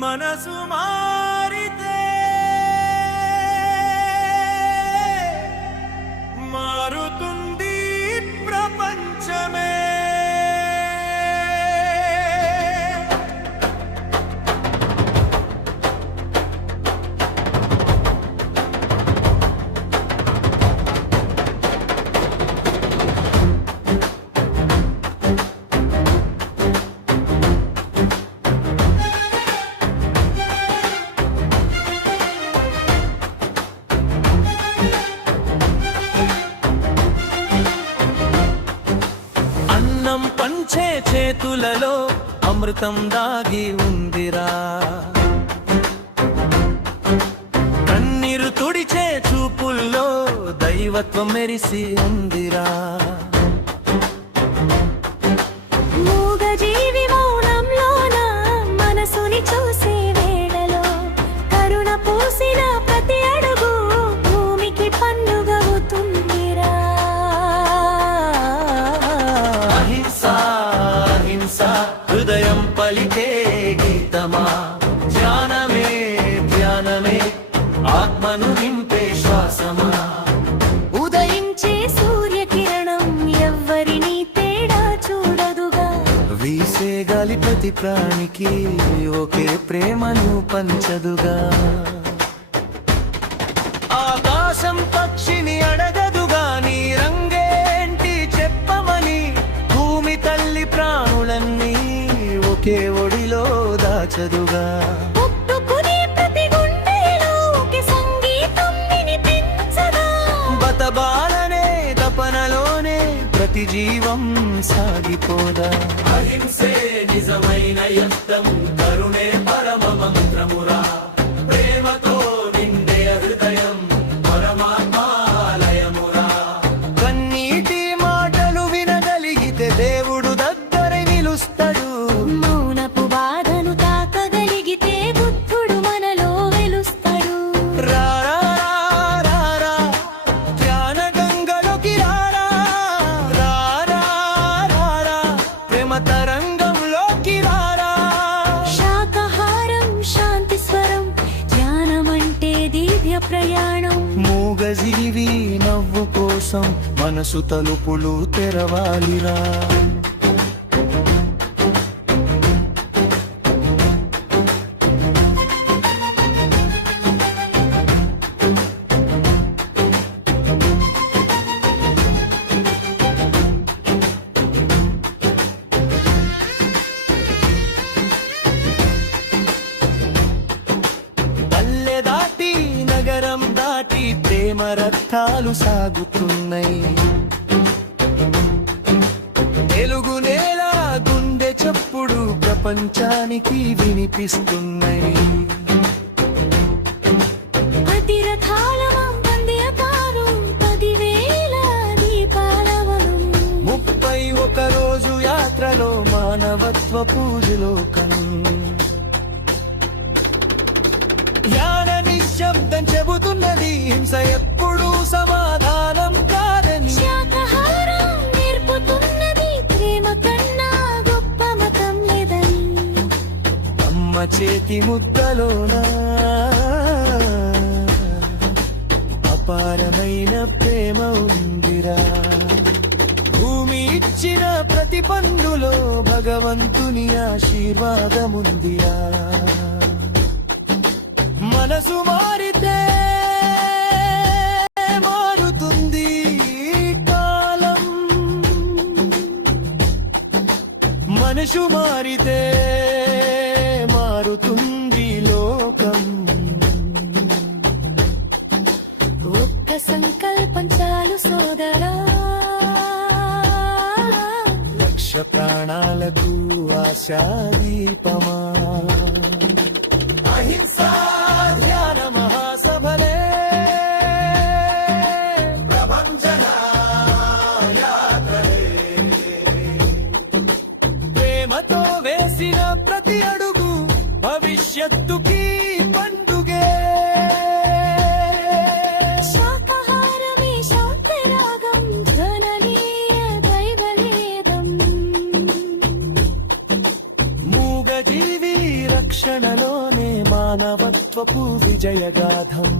మనసు మారితే మారుతుంది ప్రపంచమే. పంచే చేతులలో అమృతం దాగి ఉందిరా, కన్నీరు తుడిచే చూపుల్లో దైవత్వం మెరిసి ఉందిరా. మూగజీవి మౌనంలోన మనసుని చూసే వేళలో కరుణ పూసిన ప్రతి అడుగు భూమికి పండుగవుతుందిరా. హృదయం పలికే గీతమా, ధ్యానమే ధ్యానమే ఆత్మను నింపే శ్వాసమా. ఉదయించే సూర్యకిరణం ఎవ్వరిని తేడా చూడదుగా, వీసే గాలి ప్రతి ప్రాణికి ఒకే ప్రేమను పంచదుగా. ఆకాశం పక్షిని అడగదుగా నీ రంగేంటి చెప్పమని, భూమి తల్లి ప్రాణులన్నీ ఒకే ఒడిలో దాచదుగా. ప్రతి గుండెలో ఒకే సంగీతం వినిపించదా, బతబాలనే తపనలోనే ప్రతి జీవం సాగిపోదా. అహింసే నిజమైన యుద్ధం, కరుణే పరమ మంత్రమురా. ప్రేమతో నిండే హృదయం పరమాత్మాలయమురా. కన్నీటి మాటలు వినగలిగితే దేవుడు దగ్గర నిలుస్తాడు. మౌనపు బాధను తాకగలిగితే బుద్ధుడు మనలో వెలుస్తాడు. రారా రారా ధ్యాన గంగలోకి రారా, రారా రారా ప్రేమ తరంగంలోకి రారా. శాకాహారం శాంతి స్వరం, ధ్యానమంటే దివ్య ప్రయాణం. మూగజీవి నవ్వు కోసం మనసు తలుపులు తెరవాలిరా. పల్లె దాటి నగరం దాటి ప్రేమ రథాలు సాగుతున్నాయి. తెలుగు నేల గుండె చప్పుడు ప్రపంచానికి వినిపిస్తున్నాయి. ప్రతి రథాల మందియకారు 10,000 దీపాలవనం. 31 రోజు యాత్రలో మానవత్వ పూజలో కను. జ్ఞాన నిశ్శబ్దం చెబుతున్నది, హింస ఎప్పుడూ సమాధానం కాదని. శాకాహారం నేర్పుతున్నది, ప్రేమ కన్నా గొప్ప మతం లేదని. అమ్మ చేతి ముద్దలోన అపారమైన ప్రేమ ఉందిరా. భూమి ఇచ్చిన ప్రతి పండులో భగవంతుని ఆశీర్వాదముందిరా. మనసు మారితే మారుతుంది కాలం, మనుషు మారితే మారుతుంది లోకం. ఒక్క సంకల్పం చాలు సోదరా, లక్ష ప్రాణాలకు ఆశాదీపమా. అహింసా ధ్యాన మహాసభలే ప్రభంజన యాత్రలే. ప్రేమతో వేసిన ప్రతి అడుగు భవిష్యత్తుకి పండుగే. శాకాహారమే శాంతి రాగం, ధననీయ దైవవేదం. మూగజీవి రక్షణలోన మానవత్వపు విజయగాథం